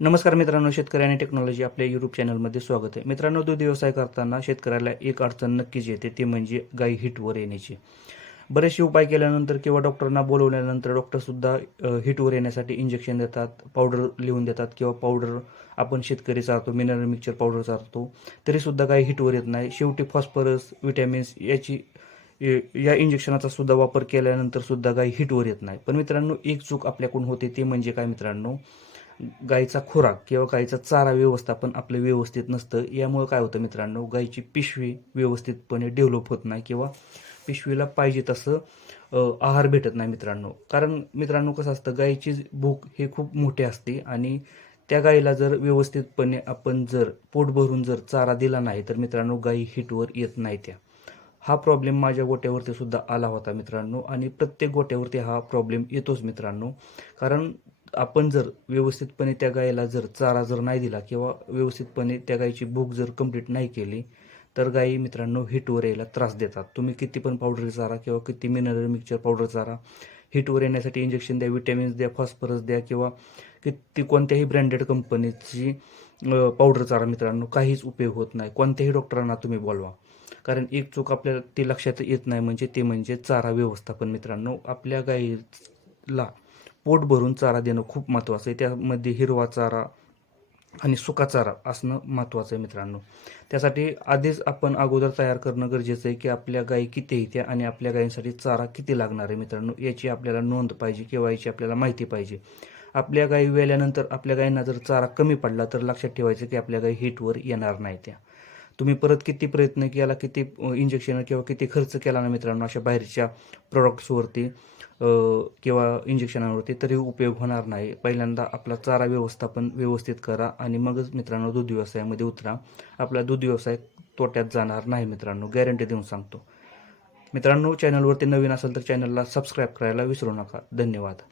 नमस्कार मित्रांनो शेतकरी आणि टेक्नॉलॉजी आपल्या युट्यूब चॅनलमध्ये स्वागत आहे. मित्रांनो दूध व्यवसाय करताना शेतकऱ्याला एक अडचण नक्कीच येते ते म्हणजे गाई हिटवर येण्याची. बरेचसे उपाय केल्यानंतर किंवा डॉक्टरांना बोलवल्यानंतर डॉक्टरसुद्धा हिटवर येण्यासाठी इंजेक्शन देतात पावडर लिहून देतात किंवा पावडर आपण शेतकरी चारतो मिनरल मिक्सचर पावडर चारतो तरीसुद्धा गाई हिटवर येत नाही. शेवटी फॉस्फरस विटॅमिन्स याची या इंजेक्शनाचा सुद्धा वापर केल्यानंतर सुद्धा गाय हिटवर येत नाही. पण मित्रांनो एक चूक आपल्याकडून होते ते म्हणजे काय मित्रांनो? गाईचा खुराक किंवा गाईचा चारा व्यवस्थापन आपलं व्यवस्थित नसतं. यामुळे काय होतं मित्रांनो गाईची पिशवी व्यवस्थितपणे डेव्हलप होत नाही किंवा पिशवीला पाहिजे तसं आहार भेटत नाही मित्रांनो. कारण मित्रांनो कसं असतं गाईची भूक हे खूप मोठी असते आणि त्या गाईला जर व्यवस्थितपणे आपण जर पोट भरून जर चारा दिला नाही तर मित्रांनो गाई हिटवर येत नाही त्या. हा प्रॉब्लेम माझ्या गोट्यावरती सुद्धा आला होता मित्रांनो आणि प्रत्येक गोट्यावरती हा प्रॉब्लेम येतोच मित्रांनो. कारण आपण जर व्यवस्थितपणे त्या गायीला जर चारा जर नाही दिला किंवा व्यवस्थितपणे त्या गायीची भूक जर कंप्लीट नाही केली तर गायी मित्रांनो हिटवर यायला त्रास देतात. तुम्ही किती पण पावडर चारा किंवा किती मिनरल मिक्सचर पावडर चारा हिटवर येण्यासाठी इंजेक्शन द्या विटॅमिन्स द्या फॉस्फरस द्या किंवा किती कोणत्याही ब्रँडेड कंपनीची पावडर चारा मित्रांनो काहीच उपयोग होत नाही. कोणत्याही डॉक्टरांना तुम्ही बोलवा. कारण एक चूक आपल्याला ते लक्षात येत नाही म्हणजे ते म्हणजे चारा व्यवस्थापन मित्रांनो. आपल्या गायीला पोट भरून चारा देणं खूप महत्त्वाचं आहे. त्यामध्ये हिरवा चारा आणि सुका चारा असणं महत्त्वाचं आहे मित्रांनो. त्यासाठी आधीच आपण अगोदर तयार करणं गरजेचं आहे की आपल्या गायी किती येत्या आणि आपल्या गायींसाठी चारा किती लागणार आहे मित्रांनो याची आपल्याला नोंद पाहिजे किंवा याची आपल्याला माहिती पाहिजे. आपल्या गायी वेल्यानंतर आपल्या गायींना जर चारा कमी पडला तर लक्षात ठेवायचं की आपल्या गायी हिटवर येणार नाही त्या. तुम्ही परत किती प्रयत्न केला किती इंजेक्शन किंवा किती खर्च केला ना मित्रांनो अशा बाहेरच्या प्रोडक्ट्सवरती किंवा इंजेक्शनांवरती तरी उपयोग होणार नाही. पहिल्यांदा आपला चारा व्यवस्थापन व्यवस्थित करा आणि मगच मित्रांनो दूध व्यवसायामध्ये उतरा. आपला दूध व्यवसाय तोट्यात जाणार नाही मित्रांनो गॅरंटी देऊन सांगतो. मित्रांनो चॅनलवरती नवीन असेल तर चॅनलला सबस्क्राईब करायला विसरू नका. धन्यवाद.